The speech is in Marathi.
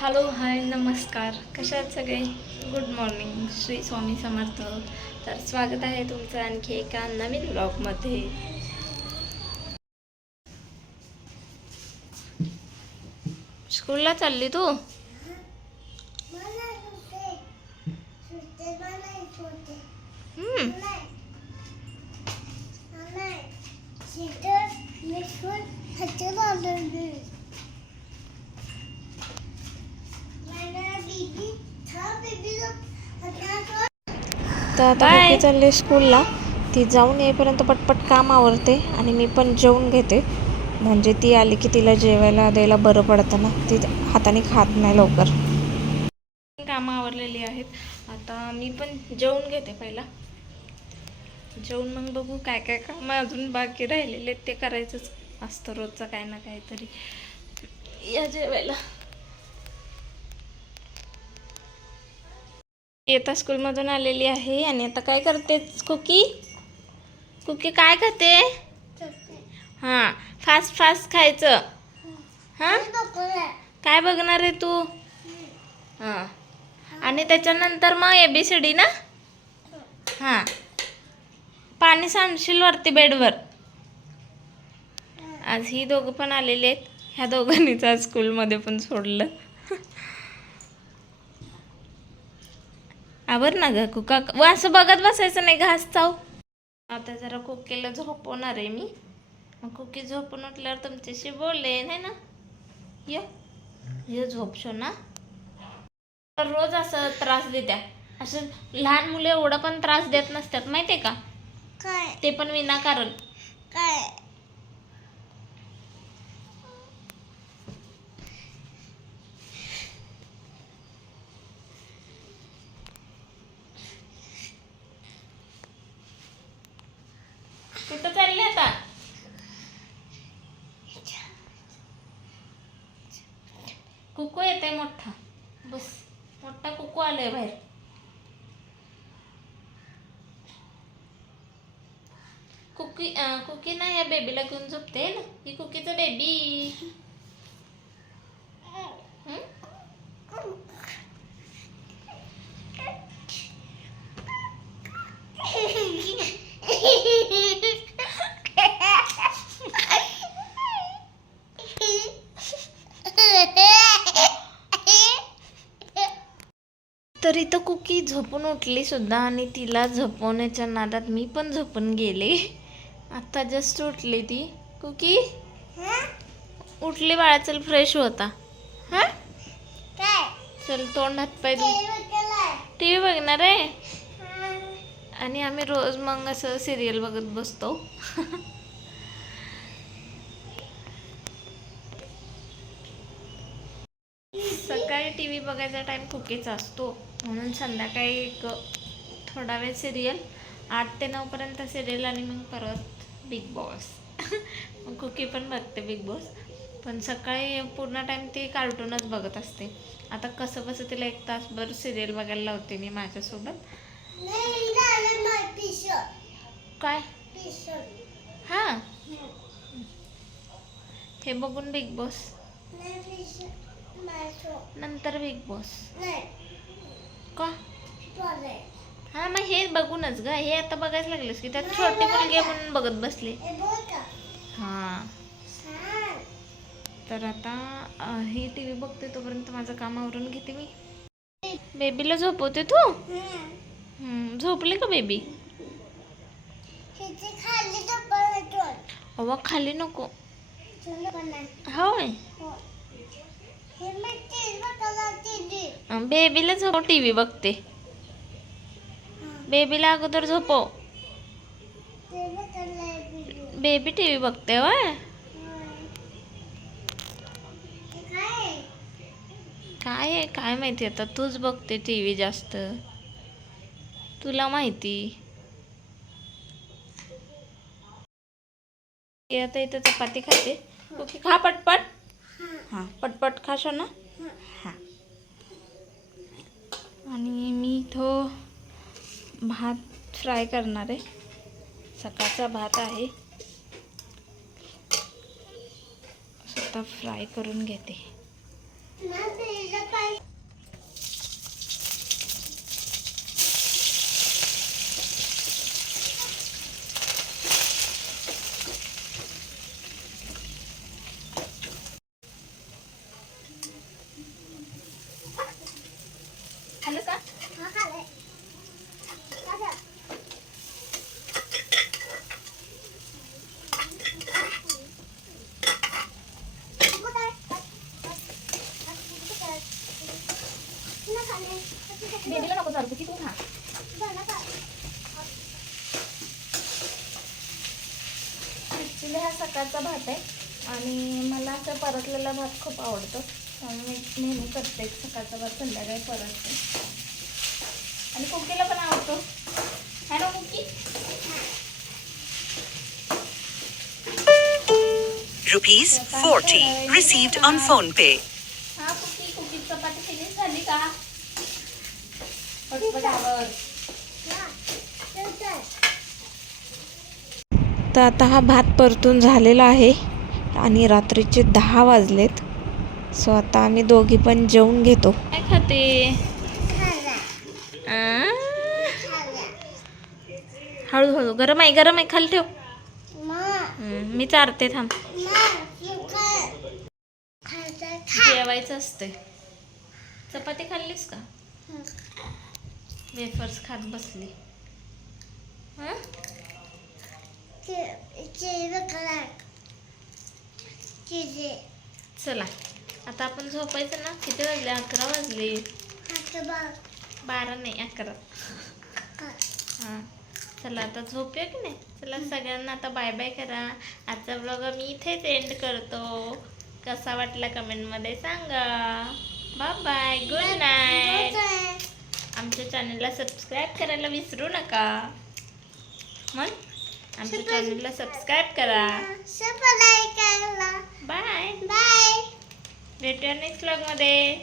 हॅलो हाय नमस्कार. कशा आहात सगळे? Good morning Shri Swami Samarth. तर स्वागत आहे तुमचं आणखी एका नवीन ब्लॉगमध्ये स्कूलला चालली तू? हम्म, तर आता. बाकी चालले स्कूलला ती जाऊन येईपर्यंत पटपट काम आवरते आणि मी पण जेवून घेते. म्हणजे ती आली की तिला जेवायला द्यायला बरं पडतं ना. ती हाताने खात नाही लवकर. कामं आवरलेली आहेत. आता मी पण जेवून घेते पहिला. जेवून मग बघू काय काय कामं अजून बाकी राहिलेले ते करायचंच असतं रोजचं काय ना काहीतरी. या जेवायला. येता स्कूलमधून आलेली आहे आणि आता काय करतेस कुकी? कुकी काय खाते? हां फास्ट फास्ट खायचं. हां? काय बघणार आहे तू? हां. आणि त्याच्यानंतर मग ए बी सी डी ना? हां. पाणी सांडशील वरती बेडवर. आज ही दोघं पण आलेले आहेत. ह्या दोघांनीच आज स्कूलमध्ये पण सोडलं. आवर ना ग कुका व असं बघत बसायचं नाही घास चाव आता जरा कुकीला झोपवणार आहे मी. मग कुकी झोपून उठल्यावर तुमच्याशी बोलले नाही ना? ये. ये झोपशो ना तर रोज असं त्रास देत्या. असं लहान मुले एवढं पण त्रास देत नसतात माहितीये का? काय? ते पण विनाकारण. काय? कुठं चालले आता कुकू येते मोठा. बस मोठा कुकू आलोय बाहेर. कुकी कुकी ना या बेबीला घेऊन झोपते ना? ही कुकीचं बेबी तर इथं कुकी झोपून उठली सुद्धा आणि तिला झोपवण्याच्या नादात मी पण झोपून गेले. आता जस्ट उठली ती. कुकी? उठली बाळा चल फ्रेश होता चल तोंड हात पाय टी व्ही बघणार आहे? आणि आम्ही रोज मग असं सिरियल बघत बसतो. सकाळी टी व्ही बघायचा टाईम कुकीचा असतो. म्हणून संध्याकाळी एक थोडा वेळ सिरियल आठ ते नऊपर्यंत सिरियल आणि मग परत बिग बॉस मग कुकी पण बघते बिग बॉस पण सकाळी पूर्ण टाईम ती कार्टूनच बघत असते. आता कसं कसं तिला एक तासभर सिरियल बघायला लावते मी माझ्यासोबत. काय? हां. हे बघून बिग बॉस नंतर बिग बॉस का? हा मग हे बघूनच ग. हे आता बघायला लागलेस की त्यात छोटी मुलगी म्हणून बघत बसले. हा तर आता ही टी व्ही बघते तोपर्यंत माझं काम आवरून घेते मी. बेबीला झोपवते तू? हम्म, झोपले का बेबी? खाली नको. होय हे मग ते बघायला टीव्ही अं, बेबीला झोप टी व्ही बघते. बेबीला अगोदर झोपव. टीव्ही बेबी टी व्ही बघते व काय आहे? काय माहिती आता? तूच बघते टी व्ही जास्त. तुला माहिती. आता इथं चपाती खाते. ओके खा पटपट. हां. पटपट खाशो ना? हां. आणि मी इथं भात फ्राय करणार आहे. सकाळचा भात आहे. आता फ्राय करून घेते. बेबीला नको झालं की तू खा. ॲक्च्युली हा सकाळचा भात आहे आणि मला असं परतलेला भात खूप आवडतो. त्यामुळे मी नेहमी करते सकाळचा भात संध्याकाळी परतते. आणि कुकीला पण आवडतो. है ना Cookie? Rupees 40 received on phone pay. हा कुकी कुकी चपाती फिनिश झाली का? पटपट आवर तर आता हा भात परतून झालेला आहे आणि रात्रीचे दहा वाजलेत. सो आता आम्ही दोघी पण जेवून घेतो. काय खाते? हळूहळू गरम आहे गरम आहे. खाली ठेव. मी. चारते थांब. जेवायचं असते चपाती खाल्लीस का? वेफर्स खात बसली. हं? चला. आता आपण झोपायचं ना? किती वाजले? अकरा वाजले. बारा नाही अकरा. हां. चला आता झोपूया की नाही? चला सगळ्यांना आता बाय बाय करा. आजचा ब्लॉग मी इथेच एंड करतो. कसा वाटला कमेंटमध्ये सांगा. बाय बाय गुड नाईट आमच्या चॅनलला सबस्क्राईब करायला विसरू नका. मग आमच्या चॅनलला सबस्क्राईब करा. बाय बाय भेटूया नेक्स्ट ब्लॉगमध्ये.